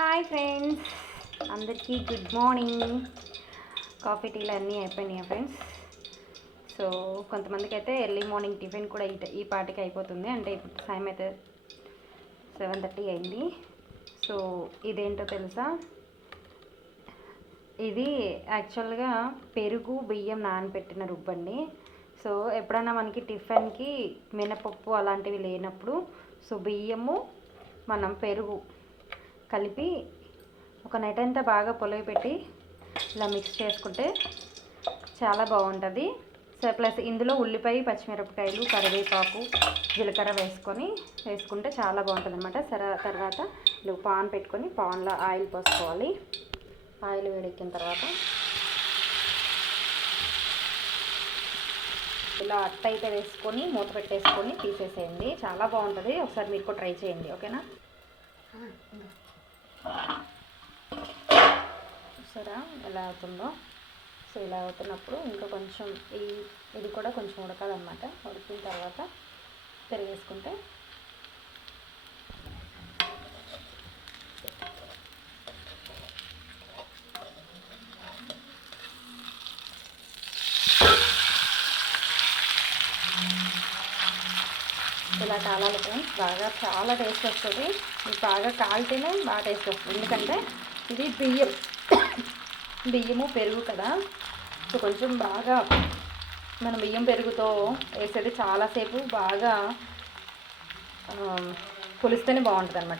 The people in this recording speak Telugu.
Hi friends. అందరికీ గుడ్ మార్నింగ్. కాఫీ టీలు అన్నీ అయిపోయినాయి ఫ్రెండ్స్? సో కొంతమందికి అయితే ఎర్లీ మార్నింగ్ టిఫిన్ కూడా ఈ ఈ పాటికి అయిపోతుంది. అంటే ఇప్పుడు టైం అయితే సెవెన్ థర్టీ అయింది. సో ఇదేంటో తెలుసా? ఇది యాక్చువల్గా పెరుగు బియ్యం నానబెట్టిన రుబ్బండి. సో ఎప్పుడైనా మనకి టిఫిన్కి మినపప్పు అలాంటివి లేనప్పుడు సో బియ్యము మనం పెరుగు కలిపి ఒక నైట్ అంతా బాగా పొలవి పెట్టి ఇలా మిక్స్ చేసుకుంటే చాలా బాగుంటుంది. సో ప్లస్ ఇందులో ఉల్లిపాయ పచ్చిమిరపకాయలు కరివేపాకు జీలకర్ర వేసుకొని వేసుకుంటే చాలా బాగుంటుంది అనమాట సర తర్వాత ఇలా పాన్ పెట్టుకొని పాన్లో ఆయిల్ పోసుకోవాలి. ఆయిల్ వేడెక్కిన తర్వాత ఇలా అట్ట అయితే వేసుకొని మూత పెట్టేసుకొని తీసేసేయండి. చాలా బాగుంటుంది. ఒకసారి మీరు కూడా ట్రై చేయండి. ఓకేనా? చూసారా ఎలా అవుతుందో? సో ఇలా అవుతున్నప్పుడు ఇంకా కొంచెం ఈ ఇది కూడా కొంచెం ఉడకాలన్నమాట. ఉడికిన తర్వాత పెరిగేసుకుంటే ఇలా కాలాలి బాగా చాలా టేస్ట్ వస్తుంది. మీకు బాగా కాలితేనే బాగా టేస్ట్ వస్తుంది. ఎందుకంటే ఇది బియ్యం. బియ్యము పెరుగు కదా. సో కొంచెం బాగా మనం బియ్యం పెరుగుతో వేసేది చాలాసేపు బాగా పులిస్తేనే బాగుంటుంది అనమాట